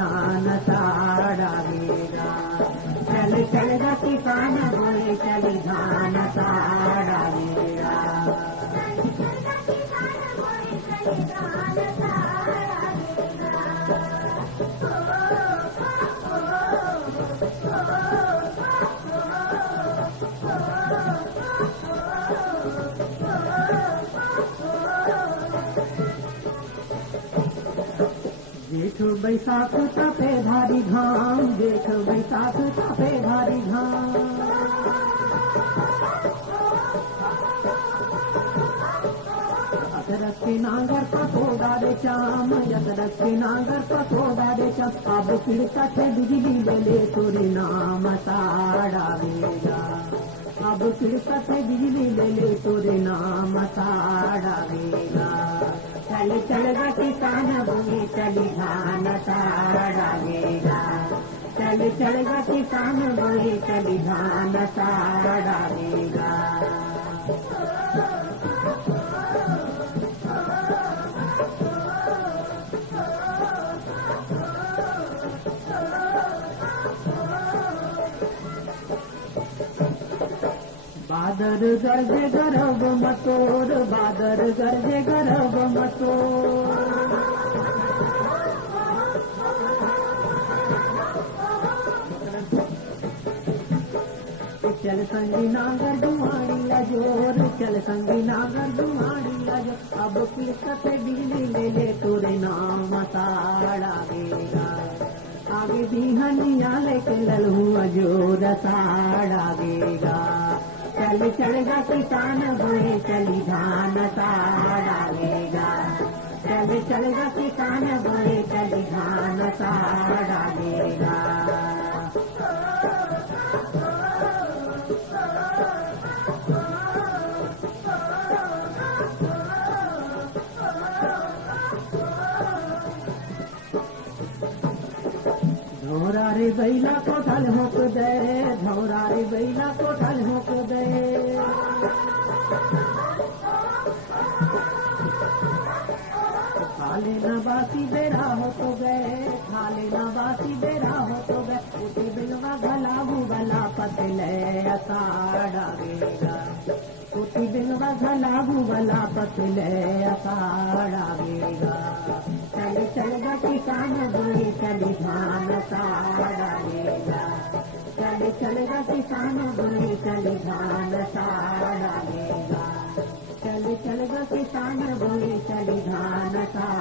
धान साड़ावेगा। चल चलगा किसान बोए चली धान साड़ावेगा। जेठ बैसाख तपे भारी घाम, जेठ बैसाख तपे भारी घाम। अदरक के नांगर पको डाले चाम, अदरक के नांगर पको डाले चाम। अब खिड़का थे बिजली ले ले तोरे नाम साड़ावेगा। अब खिड़का थे बिजली ले ले तोरे नाम साड़ावेगा। चल चलगा किसान बोए चली धान साड़ावेगा। चल चलगा किसान बोए चली धान साड़ावेगा। बादर गरजे गरब मतोर, बादर गरजे गरब मतोर। चल संगी नागर जुआड़ी लजोर, चल संगी नागर जुआड़ी लजोर। अब किसत बिजली ले ले तोरे नाम साड़ावेगा। आगे बिहनिया लेके ललहू अजोर साड़ावेगा। चल चलगा किसान बोए चली धान साड़ावेगा। चल चलगा किसान बोए चली धान साड़ावेगा। धौरा रे बैला कोठल होक दे, धौरा रे बैला कोठल होक दे। खाले न बासी बेरा हो तो गए, खाले न बासी बेरा हो तो गए। उठी बिलवा घलाबू गला पतले साड़ावेगा। उठी बिलवा घलाबू गला पतले साड़ावेगा। चल चलगा किसान बोए चली धान साड़ावेगा। चल चलगा किसान बोए चली धान साड़ावेगा। चल चलगा किसान बोए चली धान साड़ावेगा।